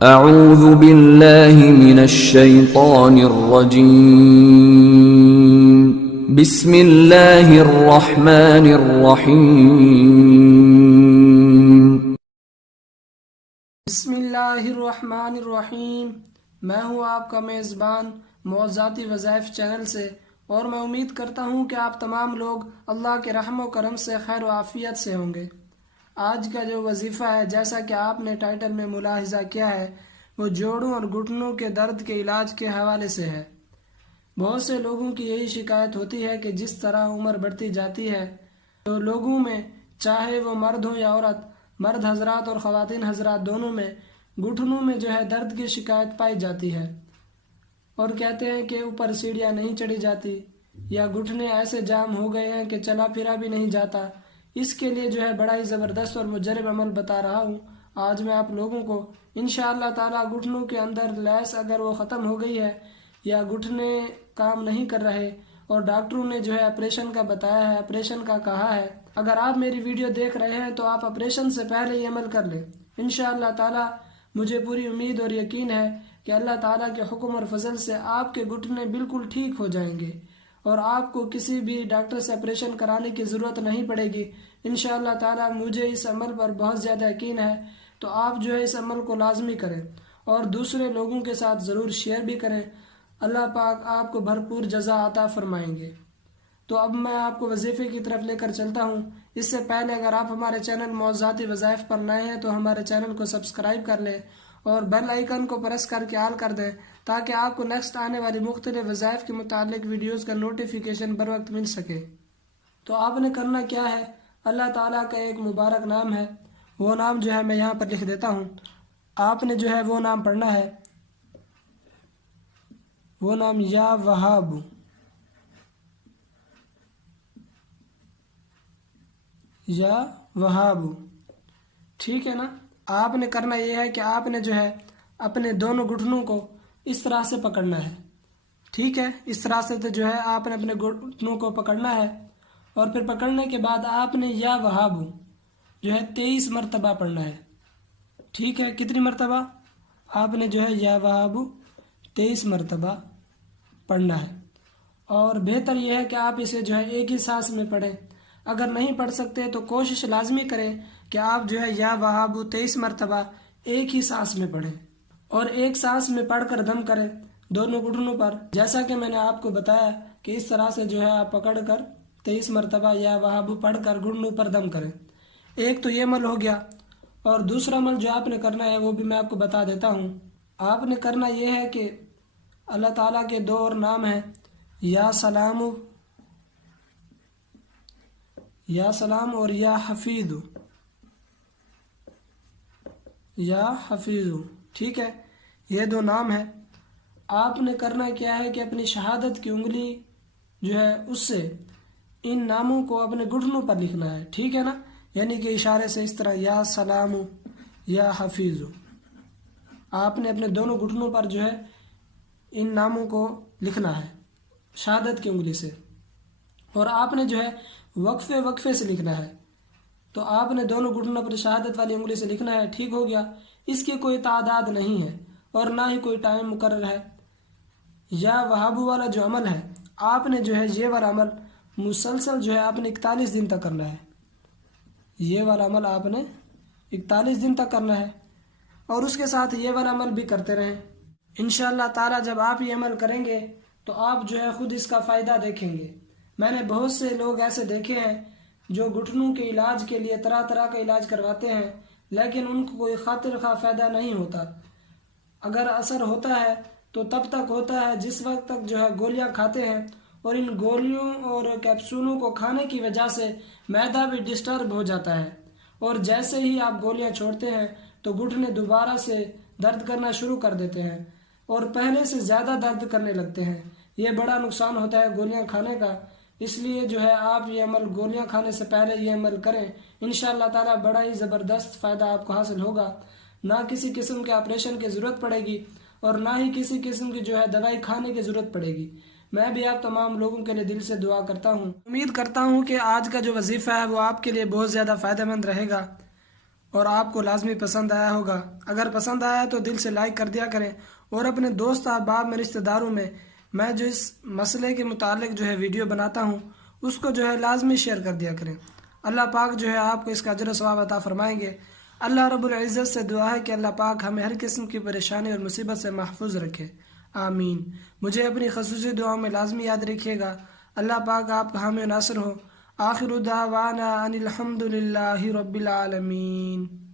اعوذ باللہ من الشیطان الرجیم بسم اللہ الرحمن الرحیم بسم اللہ الرحمن الرحیم۔ میں ہوں آپ کا میزبان موضوعاتی وظائف چینل سے، اور میں امید کرتا ہوں کہ آپ تمام لوگ اللہ کے رحم و کرم سے خیر و عافیت سے ہوں گے۔ آج کا جو وظیفہ ہے، جیسا کہ آپ نے ٹائٹل میں ملاحظہ کیا ہے، وہ جوڑوں اور گھٹنوں کے درد کے علاج کے حوالے سے ہے۔ بہت سے لوگوں کی یہی شکایت ہوتی ہے کہ جس طرح عمر بڑھتی جاتی ہے تو لوگوں میں، چاہے وہ مرد ہو یا عورت، مرد حضرات اور خواتین حضرات دونوں میں گھٹنوں میں جو ہے درد کی شکایت پائی جاتی ہے، اور کہتے ہیں کہ اوپر سیڑھیاں نہیں چڑھی جاتی، یا گھٹنے ایسے جام ہو گئے ہیں کہ چلا پھرا بھی نہیں جاتا۔ اس کے لیے جو ہے بڑا ہی زبردست اور مجرب عمل بتا رہا ہوں آج میں آپ لوگوں کو۔ انشاءاللہ تعالی گھٹنوں کے اندر لیس اگر وہ ختم ہو گئی ہے، یا گھٹنے کام نہیں کر رہے اور ڈاکٹروں نے جو ہے آپریشن کا بتایا ہے، آپریشن کا کہا ہے، اگر آپ میری ویڈیو دیکھ رہے ہیں تو آپ آپریشن سے پہلے یہ عمل کر لیں۔ انشاءاللہ تعالی مجھے پوری امید اور یقین ہے کہ اللہ تعالیٰ کے حکم اور فضل سے آپ کے گھٹنے بالکل ٹھیک ہو جائیں گے، اور آپ کو کسی بھی ڈاکٹر سے آپریشن کرانے کی ضرورت نہیں پڑے گی۔ انشاءاللہ تعالیٰ مجھے اس عمل پر بہت زیادہ یقین ہے، تو آپ جو ہے اس عمل کو لازمی کریں اور دوسرے لوگوں کے ساتھ ضرور شیئر بھی کریں۔ اللہ پاک آپ کو بھرپور جزا عطا فرمائیں گے۔ تو اب میں آپ کو وظیفے کی طرف لے کر چلتا ہوں۔ اس سے پہلے اگر آپ ہمارے چینل موضوعاتی وظائف پر نئے ہیں تو ہمارے چینل کو سبسکرائب کر لیں اور بیل آئیکن کو پریس کر کے آل کر دیں، تاکہ آپ کو نیکسٹ آنے والی مختلف وظائف کے متعلق ویڈیوز کا نوٹیفیکیشن بر وقت مل سکے۔ تو آپ نے کرنا کیا ہے، اللہ تعالیٰ کا ایک مبارک نام ہے، وہ نام جو ہے میں یہاں پر لکھ دیتا ہوں۔ آپ نے جو ہے وہ نام پڑھنا ہے، وہ نام یا وہاب، یا وہاب، ٹھیک ہے نا۔ آپ نے کرنا یہ ہے کہ آپ نے جو ہے اپنے دونوں گھٹنوں کو اس طرح سے پکڑنا ہے، ٹھیک ہے۔ اس طرح سے تو جو ہے آپ نے اپنے گھٹنوں کو پکڑنا ہے، اور پھر پکڑنے کے بعد آپ نے یا وہاب جو ہے 23 مرتبہ پڑھنا ہے، ٹھیک ہے۔ کتنی مرتبہ؟ آپ نے جو ہے یا وہاب 23 مرتبہ پڑھنا ہے، اور بہتر یہ ہے کہ آپ اسے جو ہے ایک ہی سانس میں پڑھیں۔ اگر نہیں پڑھ سکتے تو کوشش لازمی کریں کہ آپ جو ہے یا وہاب 23 مرتبہ ایک ہی سانس میں پڑھیں، اور ایک سانس میں پڑھ کر دم کریں دونوں گھٹنوں پر، جیسا کہ میں نے آپ کو بتایا کہ اس طرح سے جو ہے آپ پکڑ کر 23 مرتبہ یا وہاب پڑھ کر گھٹنوں پر دم کریں۔ ایک تو یہ عمل ہو گیا، اور دوسرا عمل جو آپ نے کرنا ہے وہ بھی میں آپ کو بتا دیتا ہوں۔ آپ نے کرنا یہ ہے کہ اللہ تعالیٰ کے دو اور نام ہیں، یا سلام، یا سلام اور یا حفیظ، یا حفیظ، ٹھیک ہے۔ یہ دو نام ہیں۔ آپ نے کرنا کیا ہے کہ اپنی شہادت کی انگلی جو ہے اس سے ان ناموں کو اپنے گھٹنوں پر لکھنا ہے، ٹھیک ہے نا، یعنی کہ اشارے سے اس طرح یا سلام، یا حفیظ، آپ نے اپنے دونوں گھٹنوں پر جو ہے ان ناموں کو لکھنا ہے شہادت کی انگلی سے، اور آپ نے جو ہے وقفے وقفے سے لکھنا ہے۔ تو آپ نے دونوں گھٹنوں پر شہادت والی انگلی سے لکھنا ہے، ٹھیک ہو گیا۔ اس کی کوئی تعداد نہیں ہے اور نہ ہی کوئی ٹائم مقرر ہے۔ یا وہاب والا جو عمل ہے، آپ نے جو ہے یہ والا عمل مسلسل جو ہے آپ نے 41 دن تک کرنا ہے۔ یہ والا عمل آپ نے 41 دن تک کرنا ہے، اور اس کے ساتھ یہ والا عمل بھی کرتے رہیں۔ انشاءاللہ تعالی جب آپ یہ عمل کریں گے تو آپ جو ہے خود اس کا فائدہ دیکھیں گے۔ میں نے بہت سے لوگ ایسے دیکھے ہیں جو گھٹنوں کے علاج کے لیے طرح طرح کا علاج کرواتے ہیں، لیکن ان کو کوئی خاطر خواہ فائدہ نہیں ہوتا۔ اگر اثر ہوتا ہے تو تب تک ہوتا ہے جس وقت تک جو ہے گولیاں کھاتے ہیں، اور ان گولیوں اور کیپسولوں کو کھانے کی وجہ سے معدہ بھی ڈسٹرب ہو جاتا ہے، اور جیسے ہی آپ گولیاں چھوڑتے ہیں تو گھٹنے دوبارہ سے درد کرنا شروع کر دیتے ہیں، اور پہلے سے زیادہ درد کرنے لگتے ہیں۔ یہ بڑا نقصان ہوتا ہے گولیاں کھانے کا، اس لیے جو ہے آپ یہ عمل گولیاں کھانے سے پہلے یہ عمل کریں۔ انشاءاللہ تعالی بڑا ہی زبردست فائدہ آپ کو حاصل ہوگا، نہ کسی قسم کے آپریشن کی ضرورت پڑے گی، اور نہ ہی کسی قسم کی جو ہے دوائی کھانے کی ضرورت پڑے گی۔ میں بھی آپ تمام لوگوں کے لیے دل سے دعا کرتا ہوں۔ امید کرتا ہوں کہ آج کا جو وظیفہ ہے وہ آپ کے لیے بہت زیادہ فائدہ مند رہے گا، اور آپ کو لازمی پسند آیا ہوگا۔ اگر پسند آیا تو دل سے لائک کر دیا کریں، اور اپنے دوست احباب میں رشتہ داروں میں جو اس مسئلے کے متعلق ویڈیو بناتا ہوں اس کو لازمی شیئر کر دیا کریں۔ اللہ پاک آپ کو اس کا اجر و ثواب عطا فرمائیں گے۔ اللہ رب العزت سے دعا ہے کہ اللہ پاک ہمیں ہر قسم کی پریشانی اور مصیبت سے محفوظ رکھے، آمین۔ مجھے اپنی خصوصی دعاؤں میں لازمی یاد رکھیے گا۔ اللہ پاک آپ کا حامی و ناصر ہو۔ آخر دعوانا ان الحمد للہ رب العالمین۔